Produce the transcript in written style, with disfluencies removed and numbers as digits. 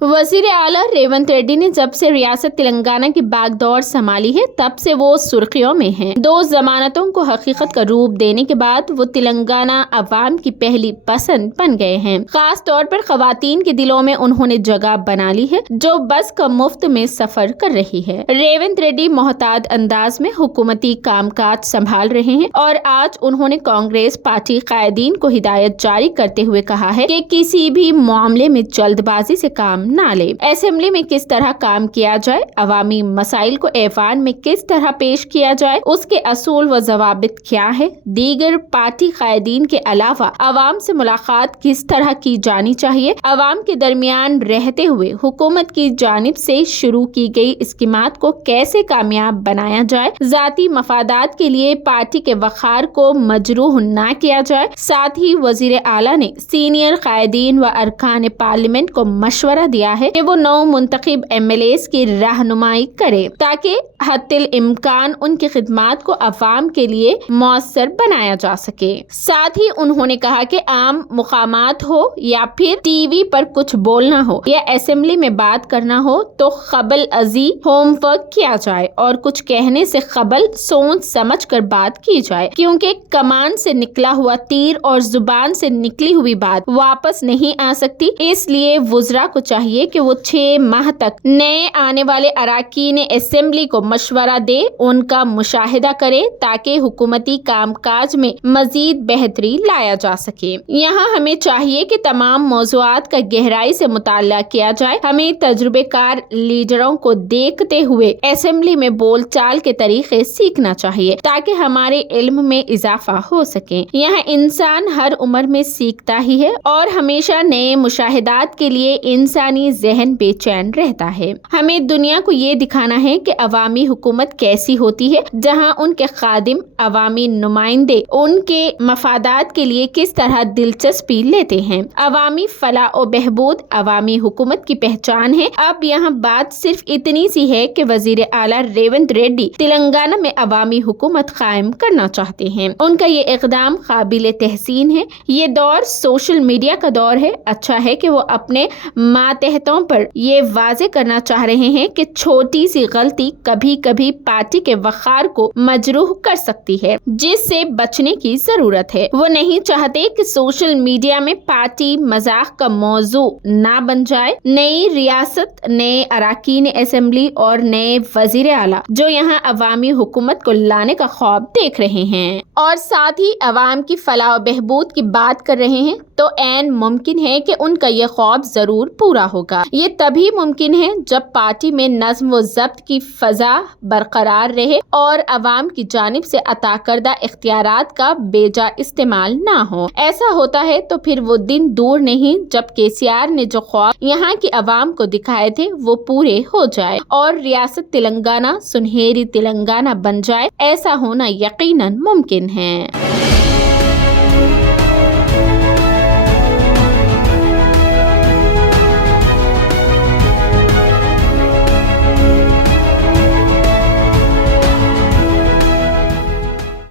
वजीर आला रेवंत रेड्डी ने जब से रियासत तेलंगाना की बागडोर संभाली है तब से वो सुर्खियों में हैं। 2 जमानतों को हकीकत का रूप देने के बाद वो तेलंगाना अवाम की पहली पसंद बन गए हैं। खास तौर पर खवातीन के दिलों में उन्होंने जगह बना ली है जो बस का मुफ्त में सफर कर रही है। रेवंत रेड्डी मोहताद अंदाज में हुकूमती कामकाज संभाल रहे हैं और आज उन्होंने कांग्रेस पार्टी कायदीन को हिदायत जारी करते हुए कहा है कि किसी भी मामले में जल्दबाजी से काम ना ले। असेंबली में किस तरह काम किया जाए, अवामी मसाइल को ऐवान में किस तरह पेश किया जाए, उसके असूल व जवाबित क्या है, दीगर पार्टी कायदीन के अलावा अवाम से मुलाकात किस तरह की जानी चाहिए, अवाम के दरमियान रहते हुए हुकूमत की जानिब से शुरू की गई स्कीमात को कैसे कामयाब बनाया जाए, जाती मफादात के लिए पार्टी के वखार को मजरूह ना किया जाए। साथ ही वजीर आला ने सीनियर कायदीन व अरकान पार्लियामेंट को मशवरा दिया है कि वो नौ मुंतखब MLAs की रहनुमाई करे ताकि हत्तिल इम्कान उनकी खिदमात को अवाम के लिए मौसर बनाया जा सके। साथ ही उन्होंने कहा कि आम मुकामात हो या फिर टीवी पर कुछ बोलना हो या असेंबली में बात करना हो तो कबल अजी होमवर्क किया जाए और कुछ कहने से कबल सोच समझ कर बात की जाए, क्योंकि कमान से निकला हुआ तीर और जुबान से निकली हुई बात वापस नहीं आ सकती। इसलिए वुज़रा को चाहिए कि वो 6 माह तक नए आने वाले अराकीन असेंबली को मशवरा दे, उनका मुशाहिदा करे ताकि हुकूमती कामकाज में मजीद बेहतरी लाया जा सके। यहाँ हमें चाहिए कि तमाम मौज़ूआत का गहराई से मुताला किया जाए। हमें तजुर्बेकार लीडरों को देखते हुए असेंबली में बोलचाल के तरीके सीखना चाहिए ताकि हमारे इल्म में इजाफा हो सके। यहाँ इंसान हर उम्र में सीखता ही है और हमेशा नए मुशाहिदात के लिए इंसानी जहन बेचैन रहता है। हमें दुनिया को ये दिखाना है कि अवामी हुकूमत कैसी होती है, जहाँ उनके खादिम अवामी नुमाइंदे उनके मफादात के लिए किस तरह दिलचस्पी लेते हैं। अवामी फलाह और बहबूद अवामी हुकूमत की पहचान है। अब यहाँ बात सिर्फ इतनी सी है कि वजीर आला रेवंत रेड्डी तेलंगाना में अवामी हुकूमत कायम करना चाहते हैं। उनका ये इकदाम काबिल तहसीन है। ये दौर सोशल मीडिया का दौर है। अच्छा है कि वो अपने मातहतों पर ये वाजे करना चाह रहे हैं कि छोटी सी गलती कभी कभी पार्टी के वखार को मजरूह कर सकती है, जिससे बचने की जरूरत है। वो नहीं चाहते कि सोशल मीडिया में पार्टी मजाक का मौजू ना बन जाए। नई रियासत, नए अराकीन असेंबली और नए वजीर आला जो यहाँ अवामी हुकूमत को लाने का ख्वाब देख रहे हैं और साथ ही अवाम की फलाह और बहबूद की बात कर रहे हैं, तो ऐन मुमकिन है कि उनका यह ख्वाब जरूर पूरा होगा। ये तभी मुमकिन है जब पार्टी में नज्म व ज़ब्त की फजा बरकरार रहे और अवाम की जानिब से अता करदा इख्तियारात का बेजा इस्तेमाल ना हो। ऐसा होता है तो फिर वो दिन दूर नहीं जब KCR ने जो ख्वाब यहाँ की अवाम को दिखाए थे वो पूरे हो जाए और रियासत तेलंगाना सुनहरी तेलंगाना बन जाए। ऐसा होना यकीनन मुमकिन है।